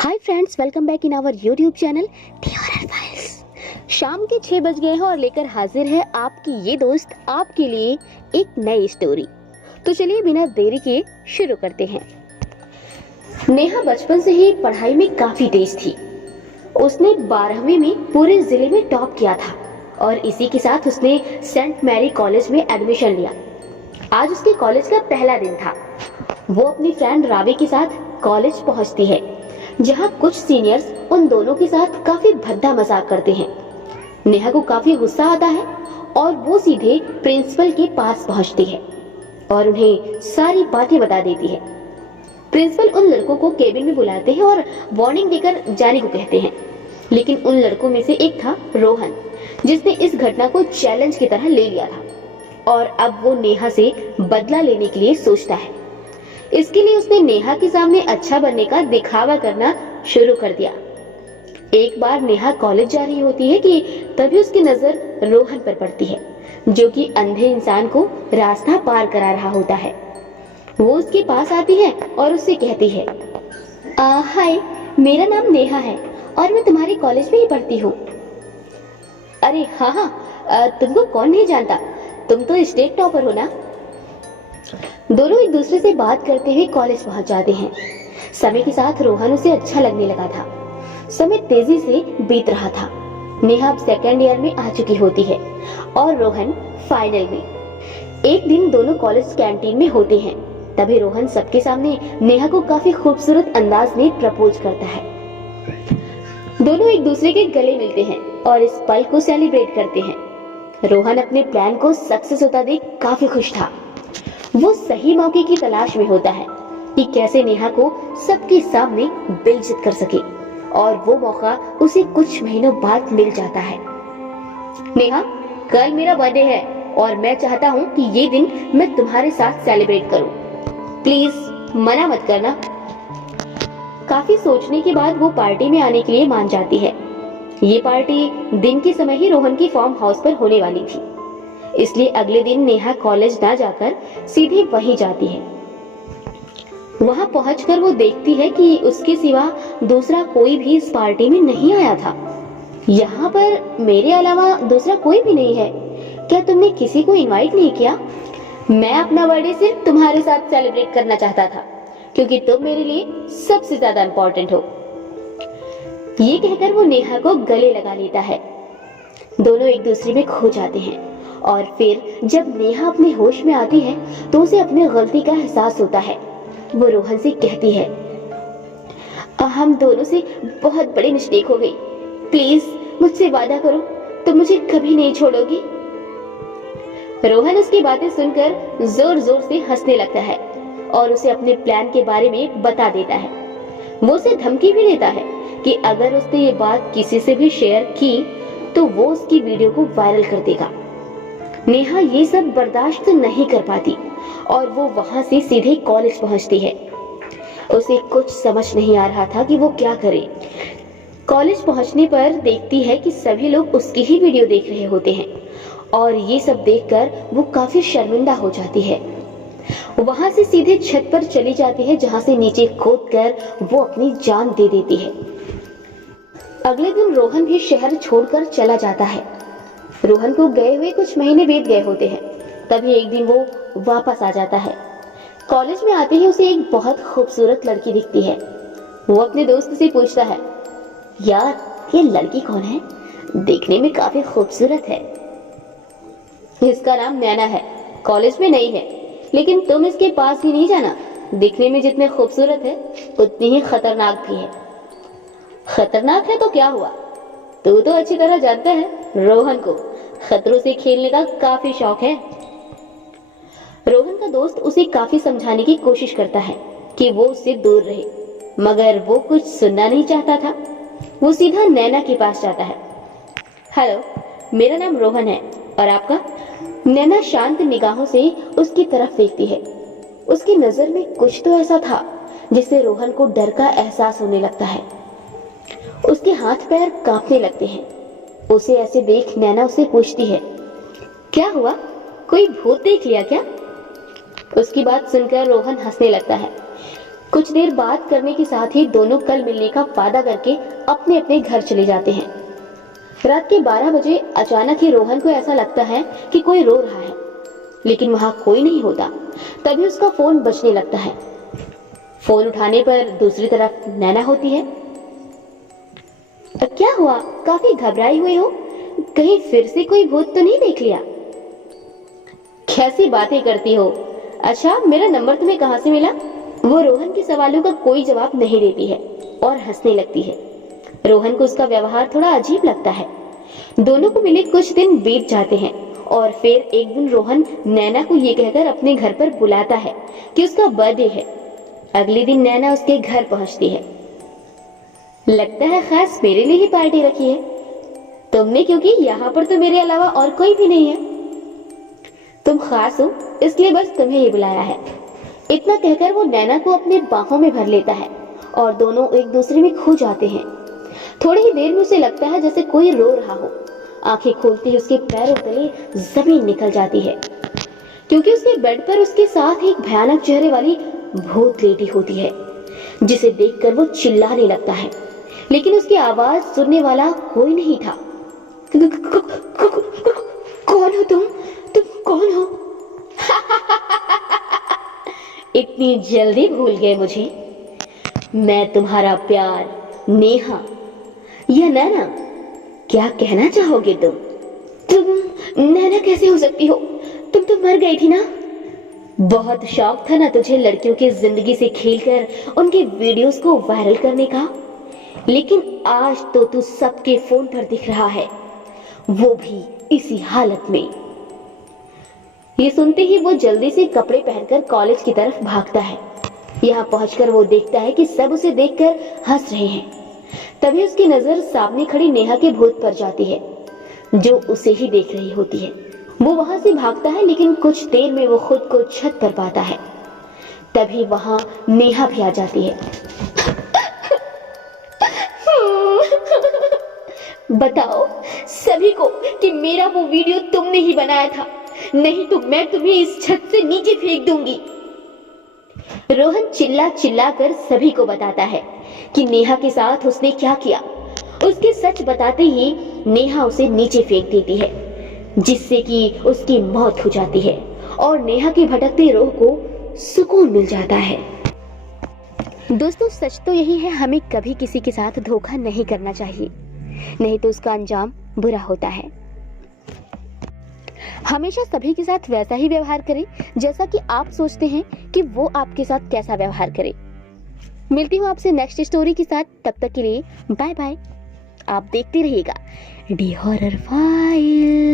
Hi friends, welcome back in our YouTube channel the horror files. शाम के 6 बज गए हैं और लेकर हाजिर है आपकी ये दोस्त आपके लिए एक नई स्टोरी। तो चलिए बिना देरी किए शुरू करते हैं। नेहा बचपन से ही पढ़ाई में काफी तेज थी। उसने 12वीं में पूरे जिले में टॉप किया था और इसी के साथ उसने सेंट मैरी कॉलेज में एडमिशन लिया। आज उसके कॉलेज का पहला दिन था। वो अपनी फ्रेंड रावी के साथ कॉलेज पहुंचती है, जहां कुछ सीनियर्स उन दोनों के साथ काफी भद्दा मजाक करते हैं। नेहा को काफी गुस्सा आता है और वो सीधे प्रिंसिपल के पास पहुंचती है और उन्हें सारी बातें बता देती है। प्रिंसिपल उन लड़कों को केबिन में बुलाते हैं और वार्निंग देकर जाने को कहते हैं, लेकिन उन लड़कों में से एक था रोहन, जिसने इस घटना को चैलेंज की तरह ले लिया था और अब वो नेहा से बदला लेने के लिए सोचता है। इसके लिए उसने नेहा के सामने अच्छा बनने का दिखावा करना शुरू कर दिया। एक बार नेहा कॉलेज जा रही होती है कि तभी उसकी नजर रोहन पर पड़ती है, जो कि अंधे इंसान को रास्ता पार करा रहा होता है। वो उसके पास आती है और उससे कहती है, हाय, मेरा नाम नेहा है और मैं तुम्हारे कॉलेज में ही पढ़ती हूँ। अरे हाँ, तुमको कौन नहीं जानता, तुम तो स्टेट टॉपर हो ना। दोनों एक दूसरे से बात करते हुए कॉलेज पहुंच जाते हैं। समय के साथ रोहन उसे अच्छा लगने लगा था। समय तेजी से बीत रहा था। नेहा अब सेकेंड ईयर में आ चुकी होती है और रोहन फाइनल में। एक दिन दोनों कॉलेज कैंटीन में होते हैं। तभी रोहन सबके सामने नेहा को काफी खूबसूरत अंदाज में प्रपोज करता है। दोनों एक दूसरे के गले मिलते हैं और इस पल को सेलिब्रेट करते हैं। रोहन अपने प्लान को सक्सेस होता देख काफी खुश था। वो सही मौके की तलाश में होता है कि कैसे नेहा को सबके सामने बेइज्जत कर सके, और वो मौका उसे कुछ महीनों बाद मिल जाता है। नेहा, कल मेरा बर्थडे है और मैं चाहता हूँ कि ये दिन मैं तुम्हारे साथ सेलिब्रेट करूँ। प्लीज मना मत करना। काफी सोचने के बाद वो पार्टी में आने के लिए मान जाती है। ये पार्टी दिन के समय ही रोहन की फार्म हाउस पर होने वाली थी, इसलिए अगले दिन नेहा कॉलेज ना जाकर सीधे वहीं जाती है। वहां पहुंचकर वो देखती है कि उसके सिवा दूसरा कोई भी इस पार्टी में नहीं आया था। यहाँ पर मेरे अलावा दूसरा कोई भी नहीं है। क्या तुमने किसी को इनवाइट नहीं किया? मैं अपना बर्थडे सिर्फ तुम्हारे साथ सेलिब्रेट करना चाहता था, क्योंकि तुम मेरे लिए सबसे ज्यादा इम्पोर्टेंट हो। ये कहकर वो नेहा को गले लगा लेता है। दोनों एक दूसरे में खो जाते हैं और फिर जब नेहा अपने होश में आती है तो उसे अपनी गलती का एहसास होता है। वो रोहन से कहती है, हम दोनों से बहुत बड़ी मिस्टेक हो गई। प्लीज मुझसे वादा करो, तुम मुझे कभी नहीं छोड़ोगी। रोहन उसकी बातें सुनकर जोर जोर से हंसने लगता है और उसे अपने प्लान के बारे में बता देता है। वो उसे धमकी भी देता है कि अगर उसने ये बात किसी से भी शेयर की तो वो उसकी वीडियो को वायरल कर देगा। नेहा ये सब बर्दाश्त नहीं कर पाती और वो वहां से सीधे कॉलेज पहुंचती है। उसे कुछ समझ नहीं आ रहा था कि वो क्या करे। कॉलेज पहुंचने पर देखती है कि सभी लोग उसकी ही वीडियो देख रहे होते हैं और ये सब देखकर वो काफी शर्मिंदा हो जाती है। वहां से सीधे छत पर चली जाती है, जहां से नीचे कूदकर वो अपनी जान दे देती है। अगले दिन रोहन भी शहर छोड़कर चला जाता है। रोहन को गए हुए कुछ महीने बीत गए होते हैं। तभी एक दिन वो वापस आ जाता है। कॉलेज में आते ही उसे एक बहुत खूबसूरत लड़की दिखती है। वो अपने दोस्त से पूछता है, यार ये लड़की कौन है? देखने में काफी खूबसूरत है। इसका नाम नैना है, कॉलेज में नहीं है, लेकिन तुम इसके पास ही नहीं जाना। दिखने में जितने खूबसूरत है उतनी ही खतरनाक भी है। खतरनाक है तो क्या हुआ? तू तो अच्छी तरह जानता है रोहन को खतरों से खेलने का काफी शौक है। रोहन का दोस्त उसे काफी समझाने की कोशिश करता है कि वो उससे दूर रहे, मगर वो कुछ सुनना नहीं चाहता था। वो सीधा नैना के पास जाता है। हेलो, मेरा नाम रोहन है, और आपका? नैना शांत निगाहों से उसकी तरफ देखती है। उसकी नजर में कुछ तो ऐसा था जिससे रोहन को डर का एहसास होने लगता है। उसके हाथ पैर कांपने लगते हैं। उसे ऐसे देख नैना उसे पूछती है, क्या हुआ, कोई भूत देख लिया क्या? उसकी बात सुनकर रोहन हंसने लगता है। कुछ देर बात करने के साथ ही दोनों कल मिलने का वादा करके अपने अपने घर चले जाते हैं। रात के 12 बजे अचानक ही रोहन को ऐसा लगता है कि कोई रो रहा है, लेकिन वहां कोई नहीं होता। तभी उसका फोन बजने लगता है। फोन उठाने पर दूसरी तरफ नैना होती है। क्या हुआ, काफी घबराई हुई हो? कहीं फिर से कोई भूत तो नहीं देख लिया? कैसी बातें करती हो? अच्छा, मेरा नंबर तुम्हें कहां से मिला? वो रोहन के सवालों का कोई जवाब नहीं देती है और हंसने लगती है। रोहन को उसका व्यवहार थोड़ा अजीब लगता है। दोनों को मिले कुछ दिन बीत जाते हैं और फिर एक दिन रोहन नैना को ये कहकर अपने घर पर बुलाता है कि उसका बर्थडे है। अगले दिन नैना उसके घर पहुंचती है। लगता है खास मेरे लिए ही पार्टी रखी है तुमने, क्योंकि यहाँ पर तो मेरे अलावा और कोई भी नहीं है। तुम खास हो इसलिए बस तुम्हें ही बुलाया है। इतना कहकर वो नैना को अपने बाहों में भर लेता है और दोनों एक दूसरे में खो जाते हैं। थोड़ी ही देर में उसे लगता है जैसे कोई रो रहा हो। आंखें खोलते ही उसके पैरों तले जमीन निकल जाती है, क्योंकि उसके बेड पर उसके साथ एक भयानक चेहरे वाली भूत लेटी होती है, जिसे देखकर वो चिल्लाने लगता है, लेकिन उसकी आवाज सुनने वाला कोई नहीं था। कौन हो तुम कौन हो? इतनी जल्दी भूल गए मुझे? मैं तुम्हारा प्यार नेहा या नैना, क्या कहना चाहोगे तुम नैना कैसे हो सकती हो? तुम तो मर गई थी ना। बहुत शौक था ना तुझे लड़कियों की जिंदगी से खेलकर उनके वीडियोस को वायरल करने का, लेकिन आज तो तू सबके फोन पर दिख रहा है, वो भी इसी हालत में। ये सुनते ही वो जल्दी से कपड़े पहनकर कॉलेज की तरफ भागता है। यहाँ पहुंचकर वो देखता है कि सब उसे देखकर हंस रहे हैं। तभी उसकी नजर सामने खड़ी नेहा के भूत पर जाती है, जो उसे ही देख रही होती है। वो वहां से भागता है, लेकिन कुछ देर में वो खुद को छत पर पाता है। तभी वहां नेहा भी आ जाती है। बताओ सभी को कि मेरा वो वीडियो तुमने ही बनाया था, नहीं तो मैं तुम्हें इस छत से नीचे फेंक दूंगी। रोहन चिल्ला चिल्ला कर सभी को बताता है कि नेहा के साथ उसने क्या किया। उसके सच बताते ही नेहा उसे नीचे फेंक देती है, जिससे कि उसकी मौत हो जाती है और नेहा की भटकती रूह को सुकून मिल जाता है। दोस्तों, सच तो यही है, हमें कभी किसी के साथ धोखा नहीं करना चाहिए, नहीं तो उसका अंजाम बुरा होता है। हमेशा सभी के साथ वैसा ही व्यवहार करें जैसा कि आप सोचते हैं कि वो आपके साथ कैसा व्यवहार करे। मिलती हूँ आपसे नेक्स्ट स्टोरी के साथ, तब तक के लिए बाय बाय। आप देखते रहिएगा डी हॉरर फाइल।